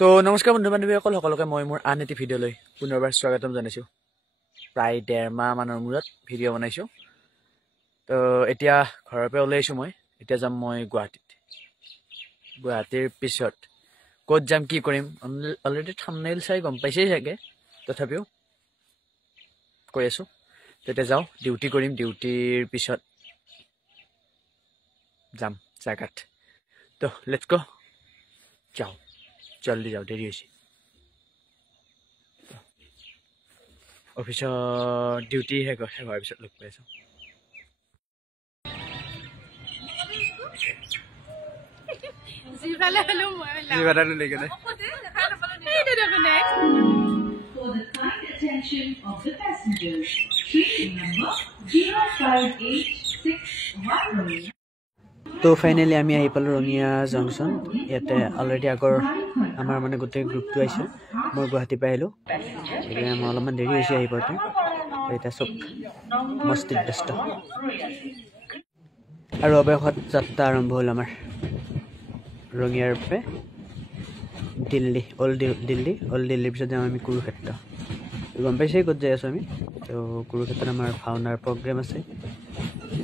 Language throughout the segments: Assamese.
তো নমস্কাৰ বন্ধু বান্ধৱীসকল সকলোকে মই মোৰ আন এটি ভিডিঅ'লৈ পুনৰবাৰ স্বাগতম জনাইছোঁ। প্ৰায় 1.5 মাহ মানৰ মূৰত ভিডিঅ' বনাইছোঁ। তো এতিয়া ঘৰৰ পৰা ওলাইছোঁ মই। এতিয়া যাম মই গুৱাহাটীৰ পিছত ক'ত যাম কি কৰিম অলৰেডি থাম্বনেইল চাই গম পাইছেই চাগে, তথাপিও কৈ আছোঁ। তেতিয়া যাওঁ, ডিউটি কৰিম, ডিউটিৰ পিছত যাম জাগাত। তো লেটছ গো, যাওঁ জলদি যাওঁ, দেৰি হৈছে। অফিচত ডিউটি শেষ হোৱাৰ পিছত লগ পাই আছোঁ। তো ফাইনেলি আমি আহি পালোঁ ৰঙিয়া জংচন। ইয়াতে অলৰেডি আগৰ আমাৰ মানে গোটেই গ্ৰুপটো আহিছে। মই গুৱাহাটীৰ পৰা আহিলোঁ, সেইকাৰণে মই অলপমান দেৰি হৈছে আহি পাওঁতে। এতিয়া চব মস্তিত ব্যস্ত আৰু অৱশেষত যাত্ৰা আৰম্ভ হ'ল আমাৰ ৰঙিয়াৰ পৰা দিল্লী, অল্ড দিল্লীৰ পিছত যাম আমি কুৰুক্ষেত্ৰ। গম পাইছেই ক'ত যাই আছোঁ আমি। তো কুৰুক্ষেত্ৰত আমাৰ ভাওনাৰ প্ৰগ্ৰেম আছে,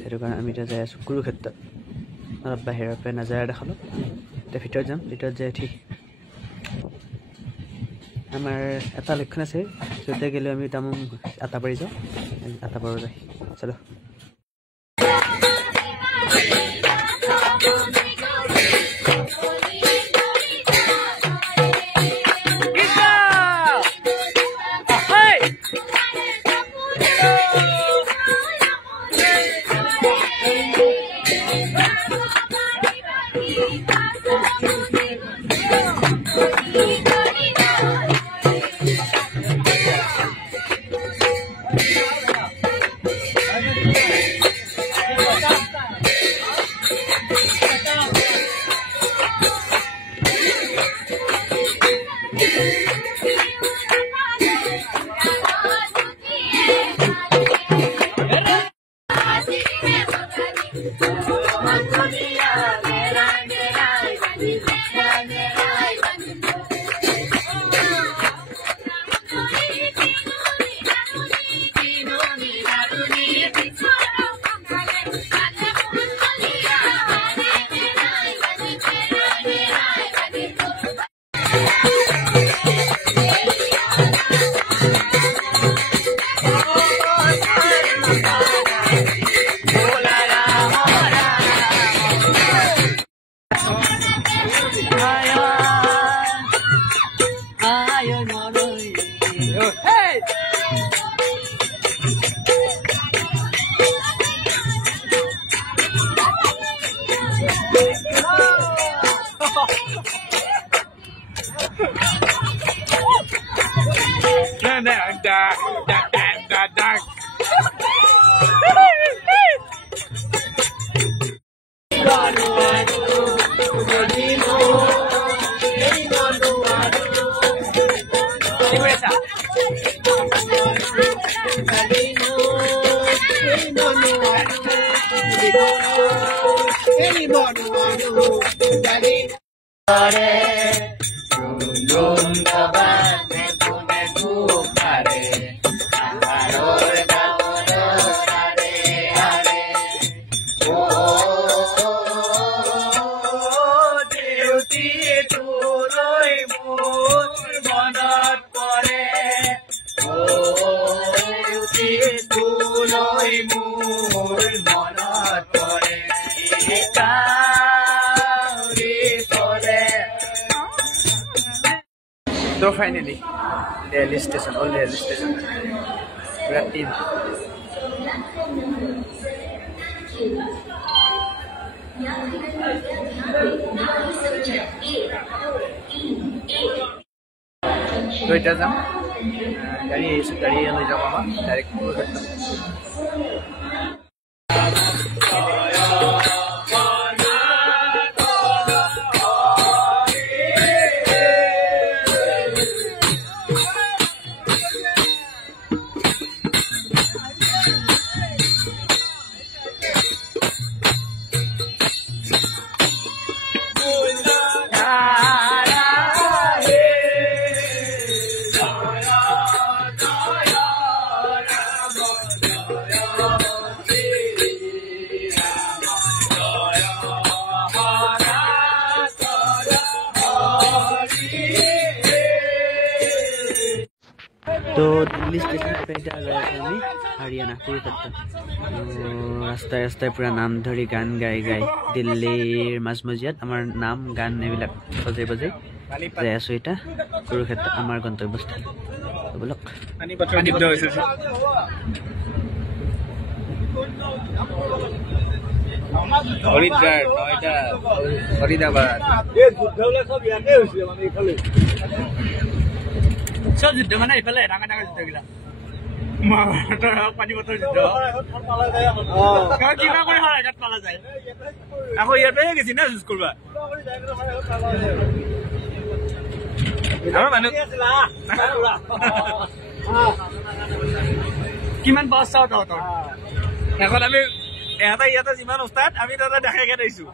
সেইটো কাৰণে আমি এতিয়া যাই আছোঁ কুৰুক্ষেত্ৰত। অলপ বাহিৰৰ পৰা নাজাৰা দেখালোঁ, এতিয়া ভিতৰত যাম। ভিতৰত যাই উঠি আমাৰ এটা লক্ষণ আছে, য'তে গ'লেও আমি তামোল আটাবাৰী যাওঁ, আটাবাৰী যাই চলো। तो finally Delhi station, old Delhi station पूरा टीम। तो इतना जाम गाड़ी ले जाओ मामा डायरेक्ट कुरुक्षेत्र। তো দিল্লী স্টেশন पे जा रहे हैं আমি हरियाणा কুৰুক্ষেত্ৰ ৰাস্তাই ৰাস্তাই পুৰা নাম ধৰি গান গাই গাই দিল্লীৰ মাজমজিয়াত আমাৰ নাম গান এইবিলাক বজাই বজাই যাই আছো এটা কুৰুক্ষেত্ৰ আমাৰ গন্তব্যস্থান বলক হৰিদ্বাৰ নয়টা ফৰিদাবাদ সব যুদ্ধ মানে এইফালে ডাঙৰ ডাঙৰ যুদ্ধ গিলা পানীপথৰ যুদ্ধ কিবা কৰি শৰাইঘাট পালা যায় আকৌ ইয়াৰ পৰাই গেছি না যুঁজ কৰবা আমাৰ মানুহ কিমান বাছ চাওঁ তহঁতৰ এখন আমি ইয়াতে যিমান উস্তাদ আমি তাতে দেখাই কেনে আহিছো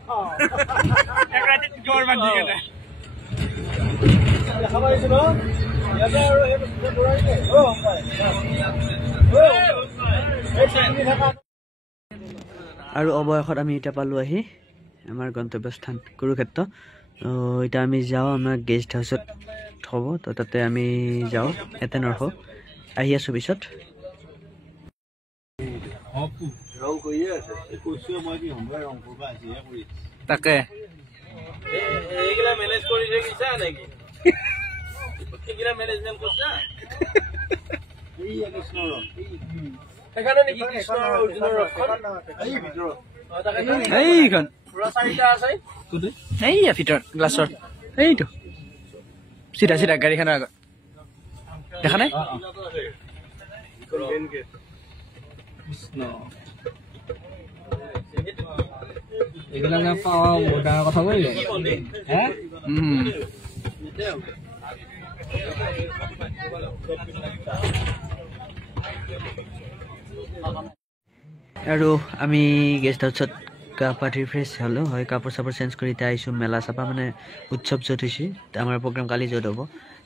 এক ৰাতি গৰ বান্ধি কেনে আৰু অৱশেষত আমি এতিয়া পালো আহি আমাৰ গন্তব্যস্থান কুৰুক্ষেত্ৰ এতিয়া আমি যাওঁ আমাৰ গেষ্ট হাউচত থ'ব তো তাতে আমি যাওঁ এতে নৰখো আহি আছো পিছত তাকে এইগিলা মেনেজ কৰি গৈছা নেকি এইগিলা মেনেজমেন্ট কৰিছা এখানে নেকি কৃষ্ণৰ অৰ্জুনৰ ৰথখন এই ভিতৰত এইখন পুৰা চাৰিটা আছে এইয়া ভিতৰত গ্লাছৰ এইটো চিধা চিধা গাড়ীখনৰ আগত দেখা নাই কৃষ্ণ এইগিলা পাৱা ডাঙৰ কথা কৰিলে হে আৰু আমি গেষ্ট হাউচত গা পা ধুই ফ্ৰেছ হ'লোঁ হয় কাপোৰ চাপোৰ চেঞ্জ কৰি এতিয়া আহিছোঁ মেলা চাপা মানে উৎসৱ য'ত হৈছে আমাৰ প্ৰগ্ৰাম কালি য'ত হ'ব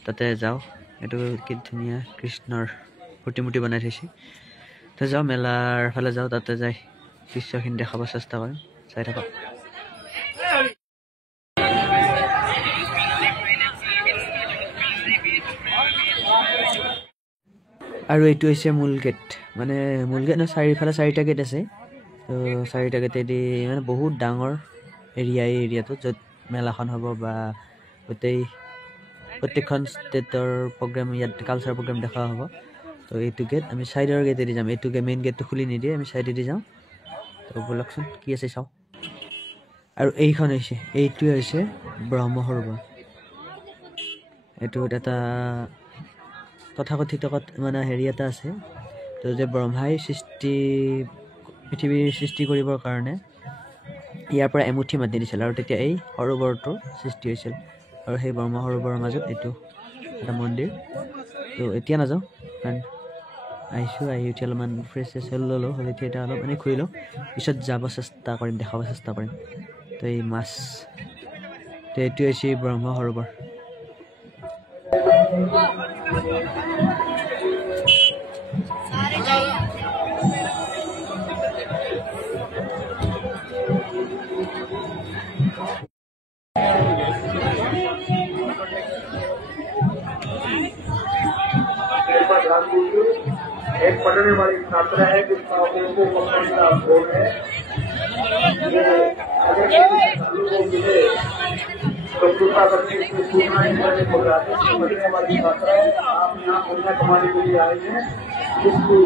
তাতে যাওঁ এইটো কি ধুনীয়া কৃষ্ণৰ প্ৰতিমূৰ্তি বনাই থৈছে তো যাওঁ মেলাৰ ফালে যাওঁ তাতে যাই দৃশ্যখিনি দেখাব চেষ্টা কৰিম চাই থাকক আৰু এইটো হৈছে মূল গেট মানে মূল গেট নহয় চাৰিওফালে চাৰিটা গেট আছে তো চাৰিটা গেটেদি মানে বহুত ডাঙৰ এৰিয়া এই এৰিয়াটো য'ত মেলাখন হ'ব বা প্ৰত্যেকখন ষ্টেটৰ প্ৰগ্ৰেম ইয়াত কালচাৰ প্ৰগ্ৰেম দেখা হ'ব তো এইটো গেট আমি চাইডৰ গেটেদি যাম এইটো মেইন গেটটো খুলি নিদিয়ে আমি চাইডেদি যাওঁ তো ব'লকচোন কি আছে চাওঁ আৰু এইটোৱে হৈছে ব্ৰহ্মসৰোবৰ এইটো এটা তথাকথিত মানে হেৰি এটা আছে তো যে ব্ৰহ্মাই পৃথিৱীৰ সৃষ্টি কৰিবৰ কাৰণে ইয়াৰ পৰা এমুঠি মাটি দিছিল আৰু তেতিয়া এই সৰোবৰটোৰ সৃষ্টি হৈছিল আৰু সেই ব্ৰহ্মসৰোবৰৰ মাজত এইটো এটা মন্দিৰ তো এতিয়া নাযাওঁ কাৰণ আহিছোঁ আহি উঠি অলপমান ফ্ৰেছ ল'লোঁ হ'লে এতিয়া অলপ এনেই ঘূৰি লওঁ পিছত যাব চেষ্টা কৰিম দেখাব চেষ্টা কৰিম তো এই মাছ তো এইটো হৈছে ব্ৰহ্মসৰোবৰ एक पढ़ने वाली छात्रा है जिसका उनको कंपनी का बोर्ड है ये अगर को मिले तो कृपा करके इसको पूर्णा इंटरने को जाते हैं पढ़ने वाली छात्रा है आप यहाँ पुण्य कमाने के लिए आए हैं जिसको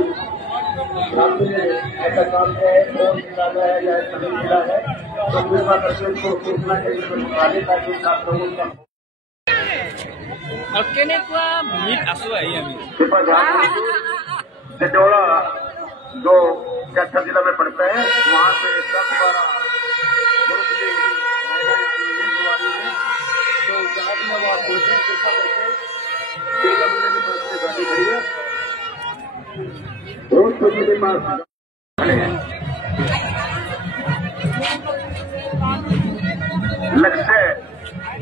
राज्य में ऐसा काम है और निकाला है या ऐसा नहीं मिला है तो कृपा करके उसको सूचना के निकाले ताकि छात्रों का কেনেকুৱা ভূমিত আছো আহি আমি सिजोड़ा जो चट्टा जिला में पड़ता है वहाँ से द्वारा लक्ष्य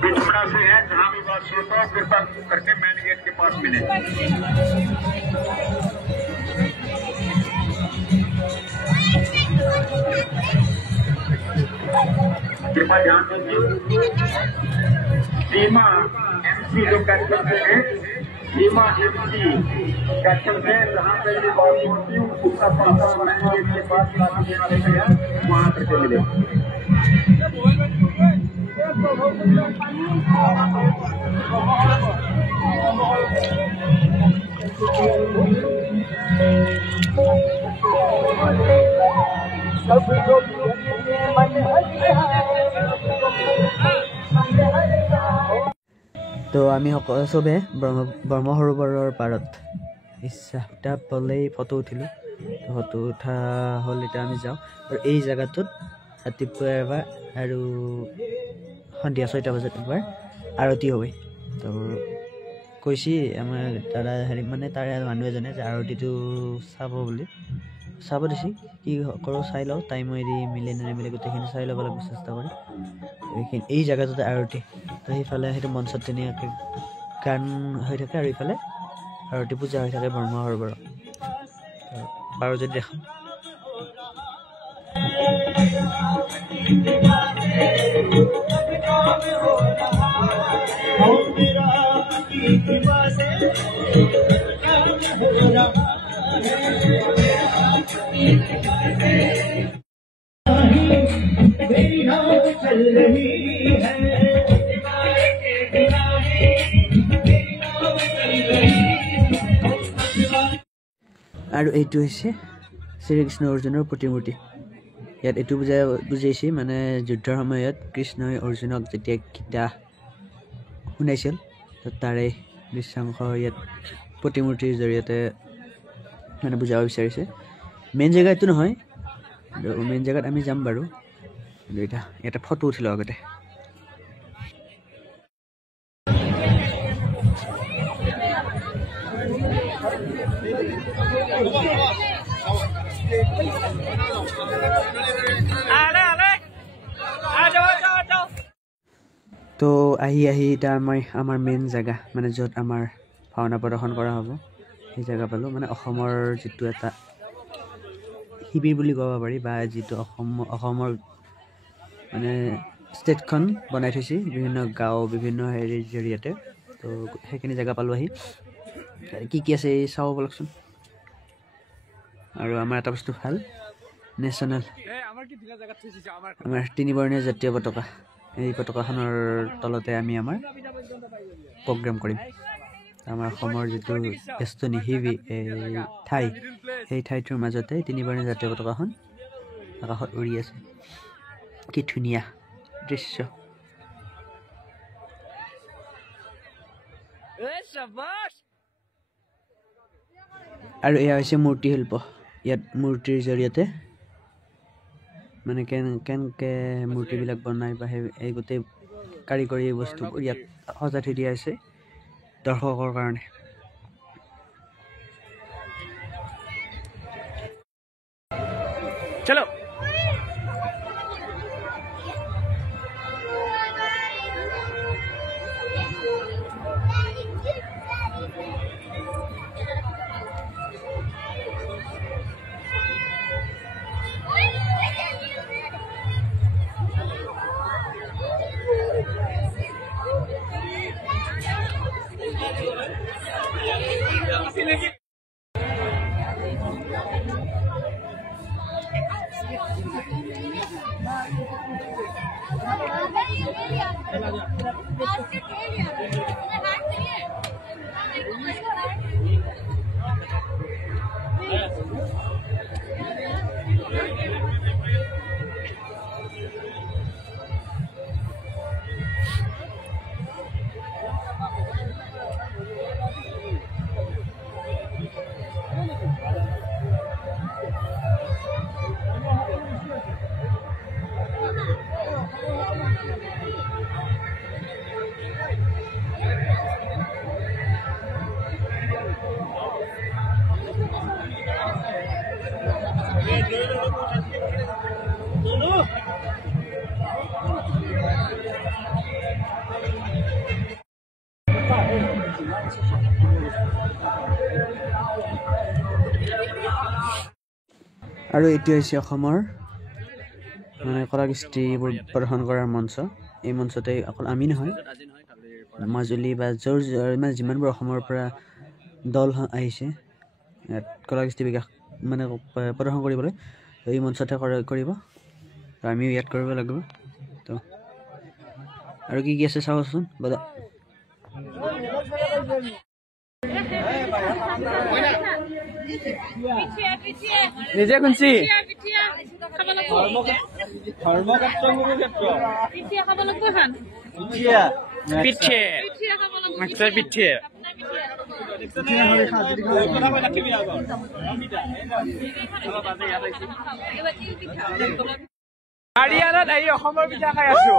बिछड़ा से है जहाँ भी बात होता है कृपा करके मेन गेट के पास मिले कृपया ध्यान दीजिए सीमा एमसी जो कैंसर से है सीमा एमसी सेक्शन में जहाँ पे ये बात होती है उसका पासा बनाएंगे इसके बाद काफी वाले हैं वहाँ करके मिले তো আমি চবে ব্ৰহ্মসৰোবৰৰ পাৰত ইচ্ছা পালেই ফটো উঠিলোঁ ফটো উঠা হ'ল এতিয়া আমি যাওঁ আৰু এই জেগাটোত ৰাতিপুৱা এবাৰ আৰু সন্ধিয়া 6টা বজাত এবাৰ আৰতি হয় তো কৈছে আমাৰ দাদা হেৰি মানে তাৰে মানুহ এজনে যে আৰতিটো চাব বুলি চাব দিছে কি কৰোঁ চাই লওঁ টাইম এৰি মিলে নিমিলে গোটেইখিনি চাই ল'ব লাগিব চেষ্টা কৰি এইখিনি এই জেগাটোতে আৰতি তো সেইফালে সেইটো মঞ্চত ধুনীয়াকৈ গান হৈ থাকে আৰু এইফালে আৰতি পূজা হৈ থাকে ব্ৰহ্মসৰোবৰত বাৰু যদি দেখাম আৰু এইটো হৈছে শ্ৰীকৃষ্ণ অৰ্জুনৰ প্ৰতিমূৰ্তি ইয়াত এইটো বুজাইছে মানে যুদ্ধৰ সময়ত কৃষ্ণই অৰ্জুনক যেতিয়া গীতা শুনাইছিল তাৰে দৃশ্যাংশ ইয়াত প্ৰতিমূৰ্তিৰ জৰিয়তে মানে বুজাব বিচাৰিছে মেইন জেগা এইটো নহয় মেইন জেগাত আমি যাম বাৰু এটা ফটো উঠিলোঁ আগতে তো আহি এতিয়া আমাৰ মেইন জেগা মানে য'ত আমাৰ ভাওনা প্ৰদৰ্শন কৰা হ'ব সেই জেগা পালোঁ মানে অসমৰ যিটো এটা শিবিৰ বুলি ক'ব পাৰি বা যিটো অসমৰ মানে ষ্টেটখন বনাই থৈছে বিভিন্ন গাঁও বিভিন্ন হেৰিৰ জৰিয়তে তো সেইখিনি জেগা পালোঁ আহি কি আছে এই চাব বলকচোন আৰু আমাৰ এটা বস্তু ভাল নেশ্যনেল আমাৰ 3 বৰ্ণীয় জাতীয় পতাকা এই পতাকাখনৰ তলতে আমি আমাৰ প্ৰগ্ৰাম কৰিম আমাৰ অসমৰ যিটো ব্যস্ত নিশিবি এই ঠাই সেই ঠাইটোৰ মাজতে 3 বৰ্ণীয় জাতীয় পতাকাখন আকাশত উৰি আছে কি ধুনীয়া দৃশ্য আৰু এয়া হৈছে মূৰ্তি শিল্প ইয়াত মূৰ্তিৰ জৰিয়তে মানে কেনেকৈ মূৰ্তিবিলাক বনাই বা এই গোটেই কাৰিকৰী বস্তুবোৰ ইয়াত সজাই থৈ দিয়া হৈছে দৰ্শকৰ কাৰণে চলো আৰু এইটো হৈছে অসমৰ মানে কলা কৃষ্টিবোৰ প্ৰদৰ্শন কৰাৰ মঞ্চ এই মঞ্চতে অকল আমি নহয় মাজুলী বা য'ৰ মানে যিমানবোৰ অসমৰ পৰা দল আহিছে ইয়াত কলা কৃষ্টি বিকাশ মানে প্ৰদৰ্শন কৰিবলৈ এই মঞ্চতে কৰিব তো আমিও ইয়াত কৰিব লাগিব তো আৰু কি আছে চাওঁচোন বদা নিজে শুনছি হাৰিয়ানাত আহি অসমৰ পিঠা খাই আছো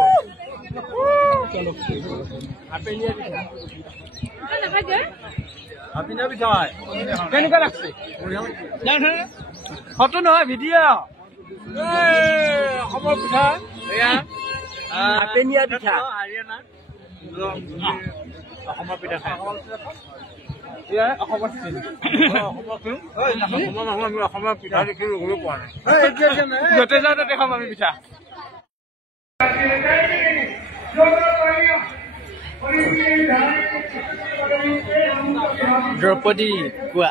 কেনেকুৱা লাগছে ফটো নহয় ভিডিঅ' অসমৰ পিঠা হাৰিয়ানা অসমৰ পিঠা খাই অসমৰ পিঠা দেখি ৰ'ব পোৱা নাই য'তে যাওঁ তাতে খাম আমি পিঠা দ্ৰৌপদী কোৱা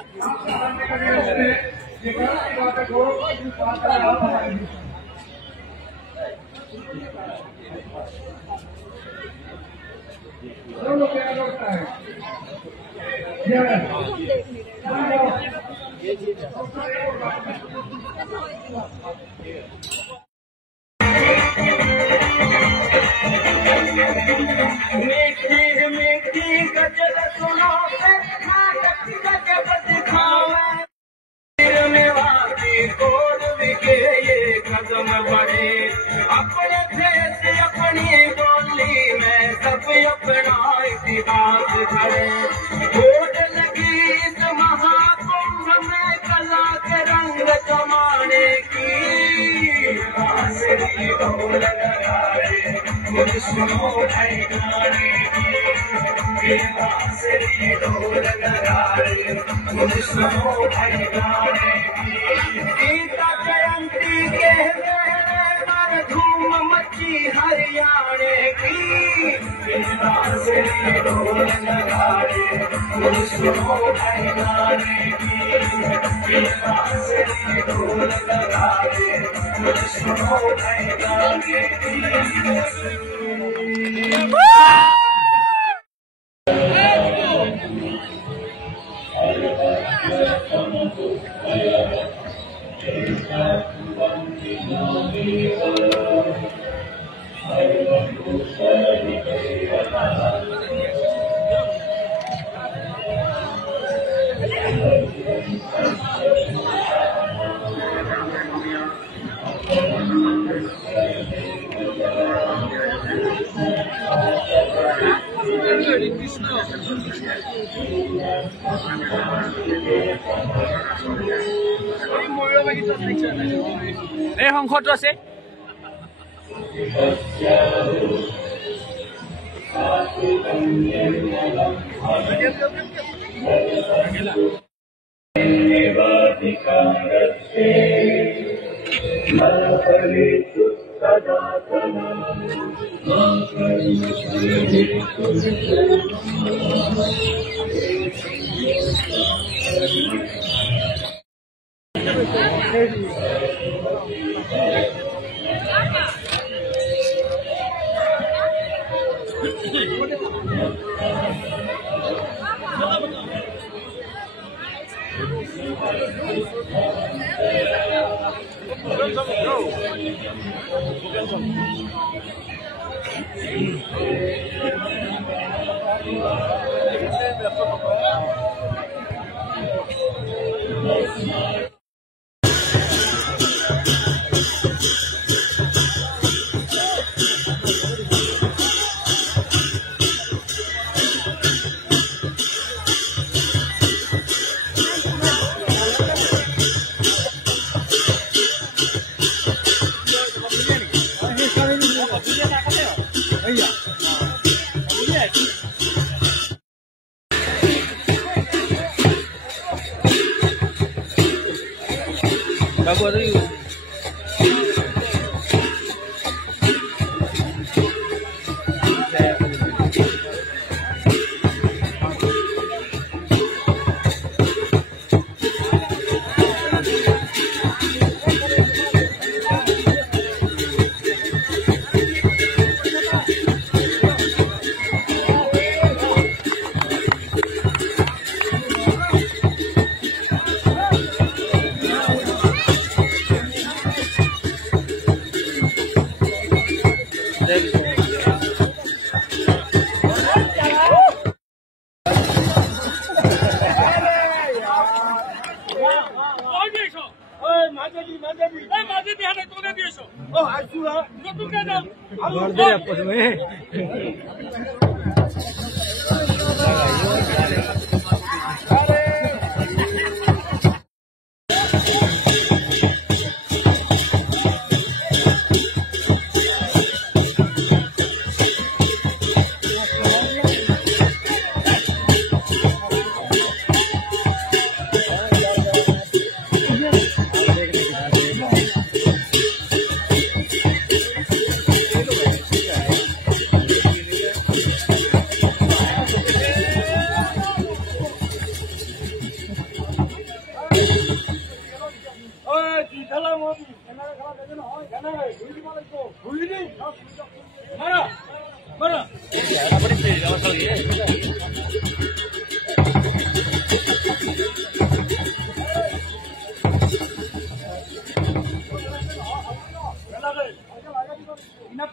अपने देश अपनी बोली में सब अपना इतिहास खड़े वोट लगी इस महाकुंभ में कला के रंग जमाने की खुद सुनो गाने खुद सुनो गाने गीता जयंती के धूम मची हरियाणे की ढोल लगाए सुनो गाने ढोल लगाए सुनो गाने এই সংসদটো আছে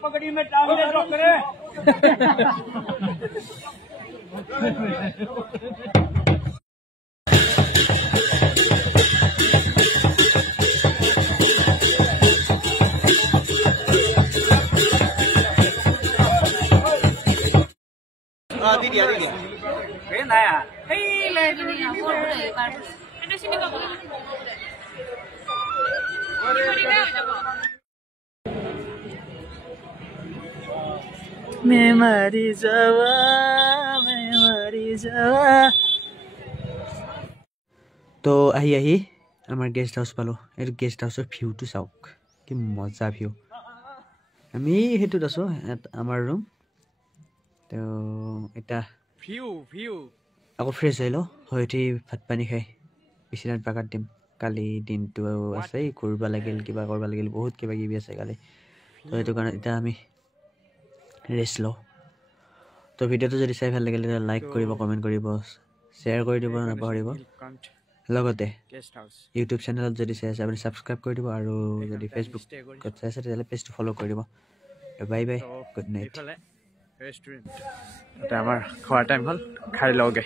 पकड़ी में टांगे ड्रॉप करे दीदी ना यार मैं मरी जावा তো আহি আমাৰ গেষ্ট হাউচ পালোঁ এইটো গেষ্ট হাউচৰ ভিউটো চাওক কি মজা ভিউ আমি সেইটোত আছোঁ আমাৰ ৰুম তো এতিয়া ভিউ আকৌ ফ্ৰেছ হৈ লওঁ হৈ উঠি ভাত পানী খাই বিচনাত বাগাত দিম কালি দিনটো আছে ঘূৰিব লাগিল কিবা কৰিব লাগিল বহুত কিবা কিবি আছে কালি তো সেইটো কাৰণে এতিয়া আমি ৰেষ্ট লওঁ তো ভিডিঅ'টো যদি চাই ভাল লাগিলে তেতিয়া লাইক কৰিব কমেণ্ট কৰিব শ্বেয়াৰ কৰি দিব নাপাহৰিব লগতে ইউটিউব চেনেলত যদি চাই আছে আপুনি ছাবস্ক্ৰাইব কৰি দিব আৰু যদি ফেচবুকত চাই আছে তেতিয়াহ'লে পেজটো ফ'ল' কৰি দিব bye bye good night restaurant আমাৰ খোৱাৰ টাইম হ'ল খাই লওঁগৈ